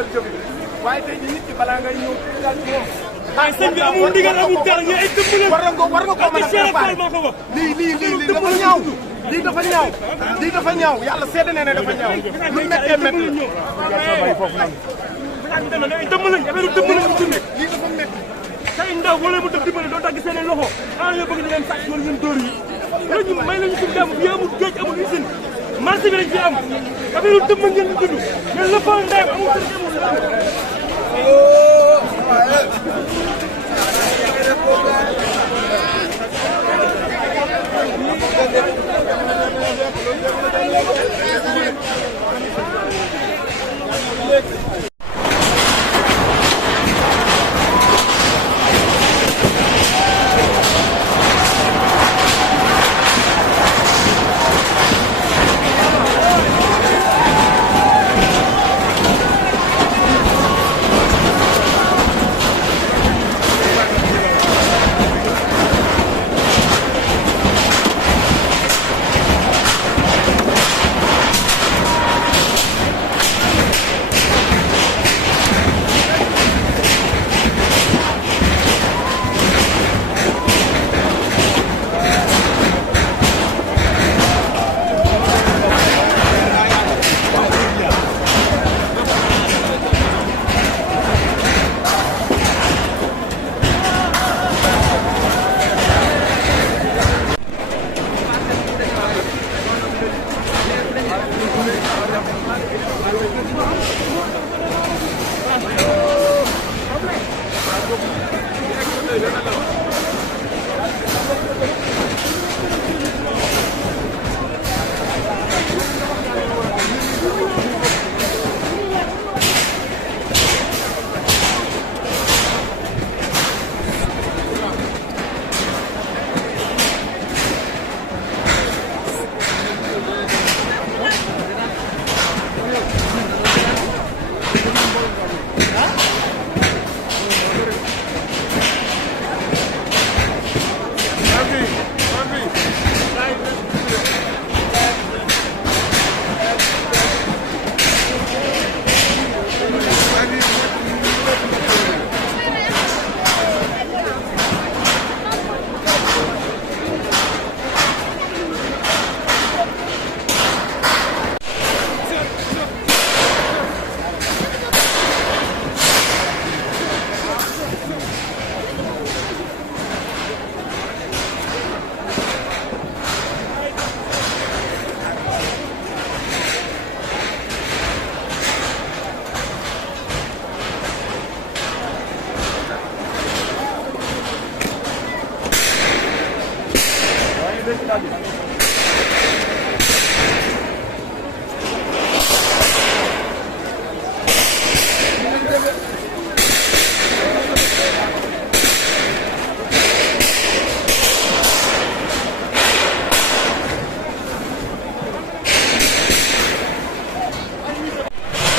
ndigal jóge waaye tey jii nit ki balaa ngay ñëw daal ci moom. waaye sëñ bi amul ndigal amul dara ñu ay dëmm la. war nga ko mën a préparer lii dafa ñaaw. lii dafa ñaaw lii dafa ñaaw yàlla seede na ne dafa ñaaw lu méttee métti ay dëmm lañ affaire dëmm lañ ñu dundee. lii dafa métti. say ndaw wala mu def dimbale doo dagg seen loxo xanaa ñoo bëgg ñu leen sàcc wala ñun dóor yi loolu ñu may lañu suñu dem bi amul géej amul usine marché bi lañ fi am affaire dëmm ngeen ñu dund mais le fond ndeyam amul sëriñ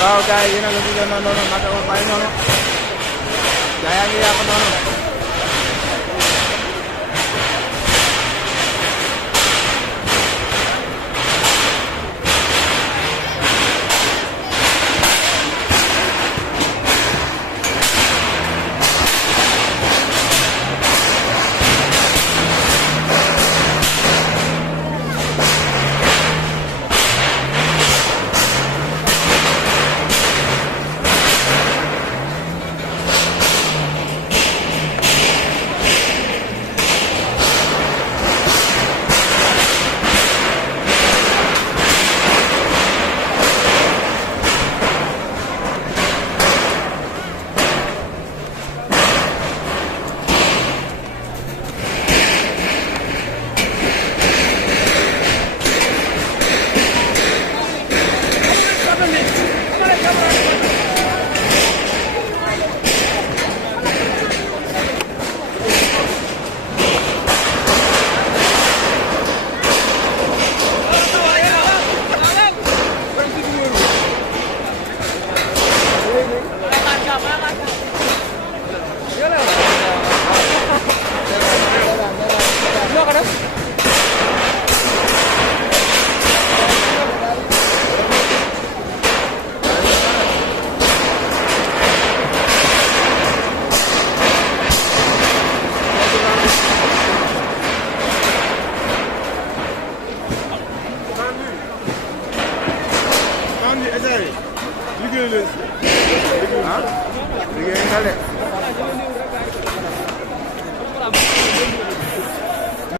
waaw gars yi yéen a ngi gisee noonu Mateo Faye noonu gars yaa ngi yàq noonu. ni essayé liggéey leen ah liggéey nga de